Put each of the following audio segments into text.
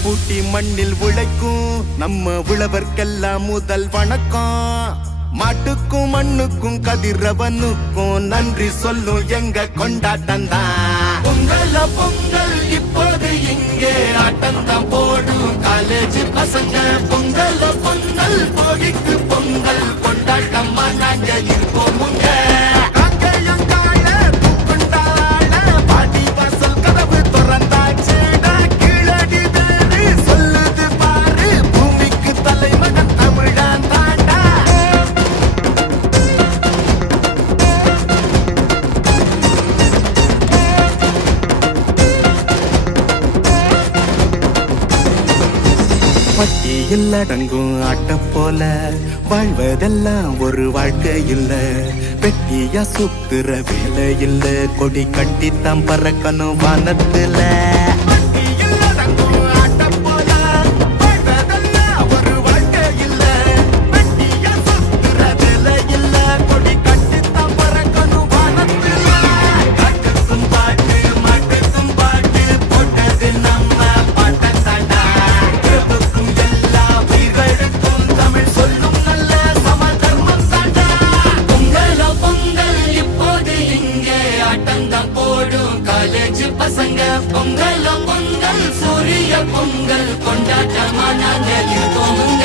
பூட்டி மண்ணில் உழைக்கும் நம்ம உழவர்க்கெல்லாம் முதல் வணக்கம். மாட்டுக்கும் மண்ணுக்கும் கதிரவனுக்கும் நன்றி சொல்லும் எங்க கொண்டாட்டம் தான். பொங்கல் பொங்கல் இப்போது இங்கே ஆட்டம்தான் போடும் காலேஜ் பசங்க. பொங்கல் பொங்கல் போகிக்கு பொங்கல் கொண்டாட்டமா நாங்க இருப்போமுங்க. பட்டியில் அடங்கும் ஆட்ட போல வாழ்வதெல்லாம் ஒரு வாழ்க்கை இல்ல. வெட்டியா சுத்துற வேலை இல்ல, கொடி கட்டித்தான் பறக்கணும் வானத்துல. பொங்கல் பொங்கல் சூரிய பொங்கல் கொண்டாட்டமா நாங்க இருப்போமுங்க.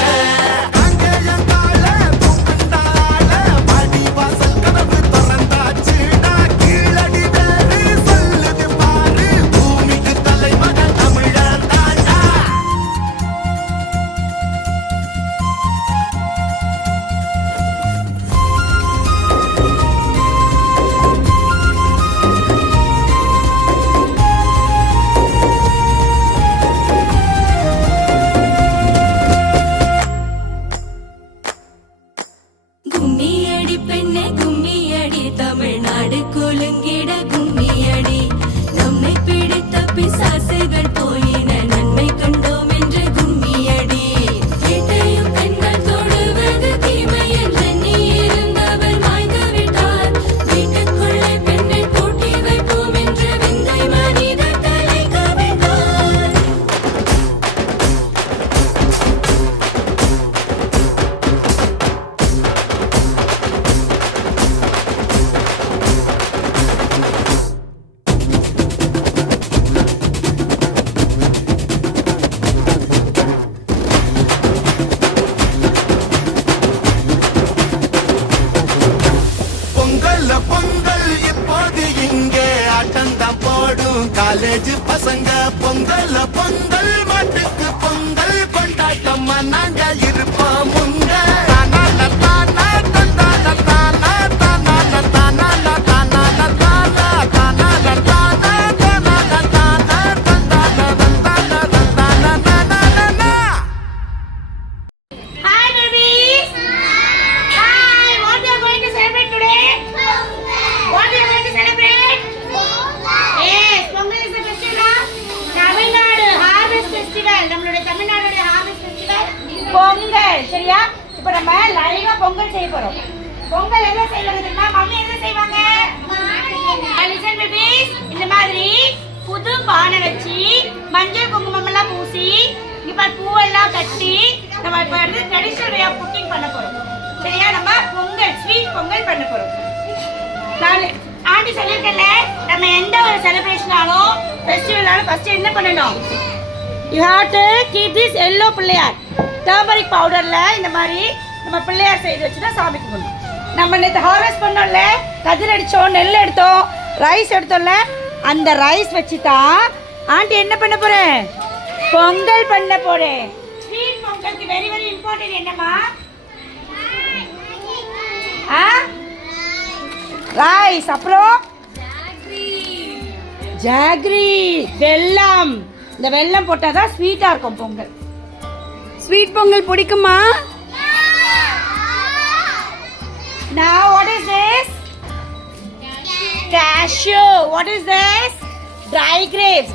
பொங்கல் இப்போது இங்கே ஆட்டம்தான் போடும் காலேஜ் பசங்க. பொங்கல் பொங்கல் மாட்டுக்கு பொங்கல் கொண்டாட்டமா நாங்க இருப்போம் முங்க. பொங்கல் சரியா? இப்ப நம்ம லைவா பொங்கல் செய்ய போறோம். பொங்கல் என்ன செய்வாங்க தெரியுமா? மம்மி என்ன செய்வாங்க? லிசன் பேபிஸ், இந்த மாதிரி புது பானை வச்சு மஞ்சள் குங்குமம் எல்லாம் பூசி இப்ப பூவெல்லாம் கட்டி நம்ம இப்ப வந்து ட்ரெடிஷனல் வே ஆஃப் குக்கிங் பண்ண போறோம் சரியா? நம்ம பொங்கல் ஸ்வீட் பொங்கல் பண்ண போறோம். நான் ஆண்டி சொல்லிருக்கேன்ல, நம்ம எந்த ஒரு செலிப்ரேஷனாலும் ஃபெஸ்டிவலாலும் ஃபர்ஸ்ட் என்ன பண்ணணும்? You have to keep this yellow Pillaiyar turmeric பவுடர்ல இந்த மாதிரி நம்ம பிள்ளையார் செய்து வச்சு தான் சாமி கும்பிடணும். நம்ம நேற்று ஹார்வெஸ்ட் பண்ணோம்ல, கதிர் அடித்தோம், நெல் எடுத்தோம், ரைஸ் எடுத்தோம்ல, அந்த ரைஸ் வச்சு தான் ஆண்டி என்ன பண்ண போறேன்? பொங்கல் பண்ண போறேன். ஸ்வீட் பொங்கலுக்கு வெரி வெரி இம்பார்ட்டன்ட் என்னமா? ரைஸ், அப்புறம் ஜாகரி, வெல்லம். இந்த வெல்லம் போட்டால் தான் ஸ்வீட்டாக இருக்கும் பொங்கல். ஸ்வீட் பொங்கல் பிடிக்குமா? Now what is this? Cashew. What is this? Dry grapes.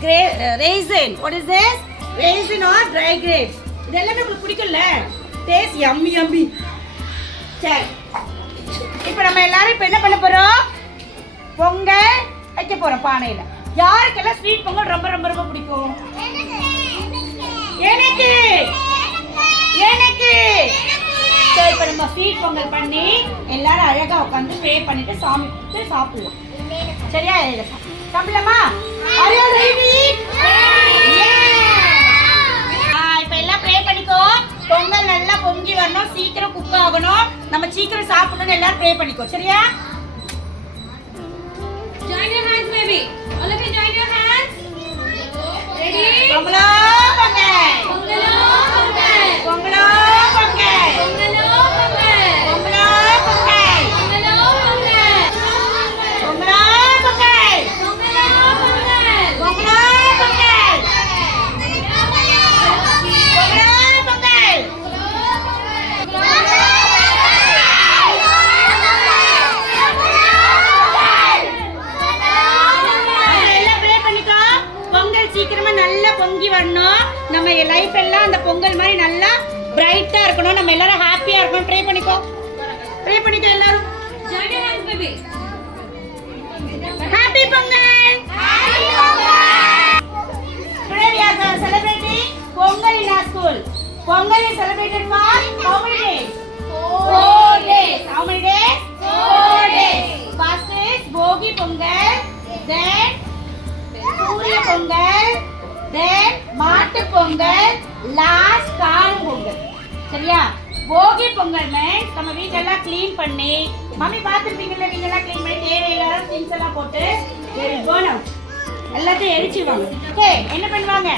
Raisin. What is this? Raisin or dry grapes. இதெல்லாம் உங்களுக்கு பிடிக்கும்ல? Taste yummy yummy. சரி, இப்போ நம்ம எல்லாரும் இப்போ என்ன பண்ண போறோம்? பொங்கல் வைக்க போறோம் பானையில. யாருக்கெல்லாம் ஸ்வீட் பொங்கல் ரொம்ப ரொம்ப ரொம்ப பிடிக்கும்? எனக்கு எனக்கு சரி இப்போ நம்ம ஸ்வீட் பொங்கல் பண்ணி எல்லாரும் அழகா உட்காந்து ப்ரே பண்ணிட்டு சாமி கும்பிட்டு சாப்பிடலாம். சரியா? சாப்பிடலாமா? இப்போ எல்லாம் ப்ரே பண்ணிக்கோ. பொங்கல் நல்லா பொங்கி வரணும், சீக்கிரம் குக் ஆகணும், நம்ம சீக்கிரம் சாப்பிடணும்னு எல்லாரும் ப்ரே பண்ணிக்கோ. சரியா? Join your hands, baby. All of you join your hands. Ready? பொங்கலோ பொங்கல், Pongalo, pongal. பொங்கலோ பொங்கல், Pongalo, pongal. பொங்கலோ பொங்கல், Pongalo, pongal. பொங்கலோ பொங்கல், Pongalo, pongal. பொங்கலோ பொங்கல், பொங்கலோ பொங்கல். எல்லாம் ப்ரே பண்ணிக்கோ. பொங்கல் சீக்கிரமா நல்லா பொங்கி வரணும். நம்ம லைஃப் எல்லாம் அந்த பொங்கல் மாதிரி நல்லா பிரைட்டா இருக்கணும். நம்ம எல்லாரும் ஹாப்பியா இருக்கணும். ப்ரே பண்ணிக்கோ. ப்ரே பண்ணிக்கோ எல்லாரும். Join your hands, baby. Happy Pongal. Happy Pongal. Today we are celebrating Pongal in our school. Pongal is celebrated for how many days? 4 days. How many days? 4 days. First is Bogi Pongal, then Surya Pongal, then Maattu Pongal, last Kaanu Pongal. சரியா? போகி Pongal means நம்ம வீட்டெல்லாம் clean பண்ணி, mummy பார்த்துருப்பீங்கல்ல, நீங்கெல்லாம் clean பண்ணி தேவையில்லாத things எல்லாம் போட்டு burn out எல்லாத்தையும் எரிச்சிடுவாங்க. ஓகே, என்ன பண்ணுவாங்க?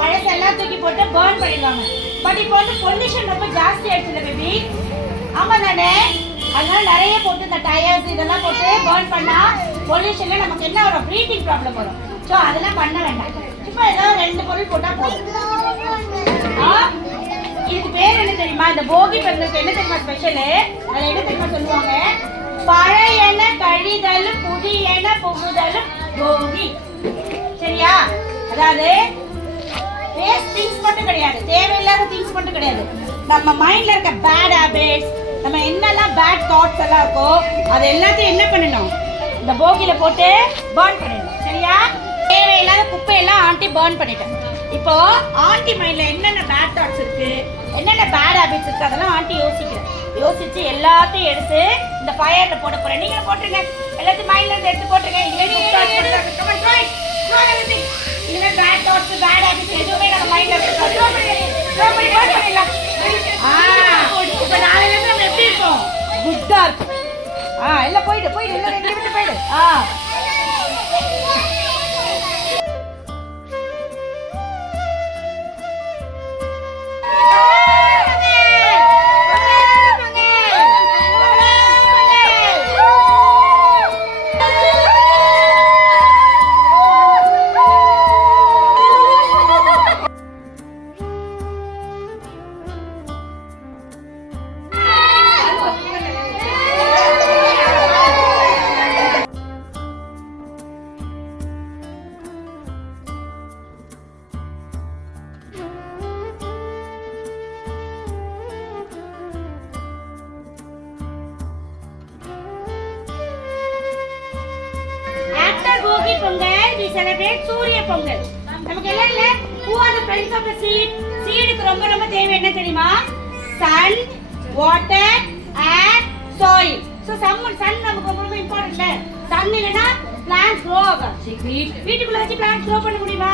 பழசெல்லாம் தூக்கி போட்டு பேர்ன் பண்ணிடுவாங்க. பட் இப்போ வந்து பொல்யூஷன் ரொம்ப ஜாஸ்தி ஆயிடுச்சுல பேபி. ஆமா தானே? அதனால நிறைய போட்டு இந்த டயர்ஸ் இதெல்லாம் போட்டு பேர்ன் பண்ணா பொல்யூஷன்ல நமக்கு என்ன வரும்? ப்ரீத்திங் ப்ராப்ளம் வரும். ஸோ அதெல்லாம் பண்ண வேண்டாம். இப்போ ஏதோ 2 பொருள் போட்டா போதும். இதுக்கு பேர் என்ன தெரியுமா? இந்த போகி பொங்கலுக்கு என்ன தெரியுமா ஸ்பெஷல்? அதில் என்ன தெரியுமா சொல்லுவாங்க? பழையன கழிதலும் புதியன புகுதலும் போகி. சரியா? அதாவது வேஸ்ட் திங்ஸ் மட்டும் கிடையாது, தேவையில்லாத திங்ஸ் மட்டும் கிடையாது. நம்ம மைண்ட்ல இருக்க பேட் ஹாபிட்ஸ், நம்ம என்னெல்லாம் பேட் தாட்ஸ் எல்லாம் இருக்கோ அது எல்லாத்தையும் என்ன பண்ணணும்? இந்த போகியில போட்டு பர்ன் பண்ணிடணும். சரியா? தேவையில்லாத குப்பையெல்லாம் ஆண்டி பர்ன் பண்ணிட்டேன். இப்போ ஆண்டி மைண்ட்ல என்னென்ன பேட் தாட்ஸ் இருக்கு, என்னென்ன பேட் ஹாபிட்ஸ் இருக்கு, அதெல்லாம் ஆண்டி யோசிச்சு எல்லாத்தையும் எடுத்து இந்த ஃபயர்ல போட போறேன். நீங்க போட்டுருங்க, எல்லாத்தையும் மைண்ட்ல இருந்து எடுத்து போட்டுருங்க. இல்ல பேட் தாட்ஸ் பேட் ஹாபிட்ஸ் எதுவுமே நம்ம மைண்ட்ல இருக்காது. இப்போ நாளைல இருந்து நம்ம எப்படி இருக்கோம்? குட்டா இருக்கும். எல்லாம் போயிடு எல்லாம் 2 விட்டு போயிடு. Bogi Pongal, we celebrate Surya Pongal. நமக்கு எல்லாம் இல்ல, who are the friends of the seed? Seedக்கு ரொம்ப தேவை என்ன தெரியுமா? Sun, water and soil. So sun நமக்கு ரொம்ப இம்பார்ட்டன்ட். Sun இல்லனா plants grow ஆகாது. வீட்டுக்குள்ள வச்சு plants grow பண்ண முடியுமா?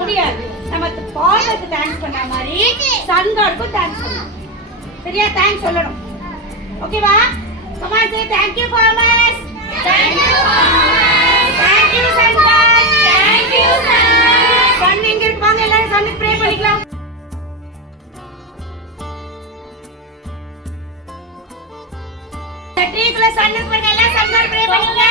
முடியாது. நம்ம ஃபாதருக்கு தேங்க்ஸ் பண்ண மாதிரி சன் காட்க்கு தேங்க்ஸ் பண்ணணும். சரியா? தேங்க்ஸ் சொல்லணும். ஓகேவா? come on say thank you farmers. Thank you farmers. Thank you sun god. Thank you sun. Sun எங்க இருக்கு? வாங்க எல்லாரும் சன்னுக்கு ப்ரே பண்ணிக்கலாம். டீக்குள்ள சன்னுக்கு பண்ண எல்லாம் சன் god ப்ரே பண்ணிங்க.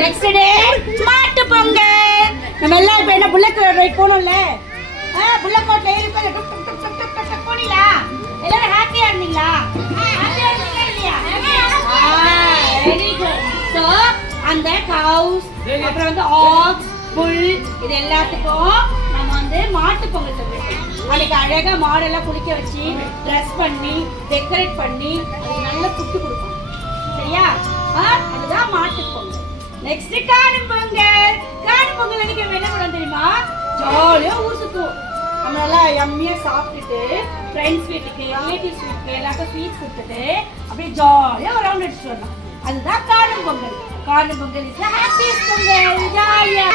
நெக்ஸ்ட் டே மாட்டு பொங்கல். நம்ம எல்லாம் இப்ப என்ன புல்லட் ரைட் போனோம்ல, புல்லட் கோட்ல ஏறி போனீங்களா? எல்லாரும் ஹாப்பியா இருந்தீங்களா? ஹாப்பியா இருந்தீங்களா இல்லையா? Very good. சோ அந்த கவுஸ் அப்புறம் வந்து ஆக்ஸ் புல் இது எல்லாத்துக்கும் நம்ம வந்து மாட்டு பொங்கல் செலிப்ரேட். அன்னைக்கு அழகா மாடெல்லாம் குளிக்க வச்சு ட்ரெஸ் பண்ணி டெக்கரேட் பண்ணி அதுக்கு நல்ல புட்டு கொடுப்போம். சரியா? அதுதான் மாட்டு பொங்கல். நெக்ஸ்ட் காணும் பொங்கல். காணும் பொங்கல் அன்னைக்கு நம்ம என்ன பண்ணுவோம் தெரியுமா? ஜாலியா ஊர் சுத்துவோம். நம்ம நல்லா யம்மியா சாப்பிட்டுட்டு ஃப்ரெண்ட்ஸ் வீட்டுக்கு ரிலேட்டிவ்ஸ் வீட்டுக்கு எல்லாருக்கும் ஸ்வீட்ஸ் கொடுத்துட்டு அப்படியே ஜாலியா ஒரு ரவுண்ட் அடிச்சுட்டு வரலாம். அதுதான் காணும் பொங்கல். காணும் பொங்கல் இஸ் ஹாப்பியஸ்ட் பொங்கல். ஜாலியா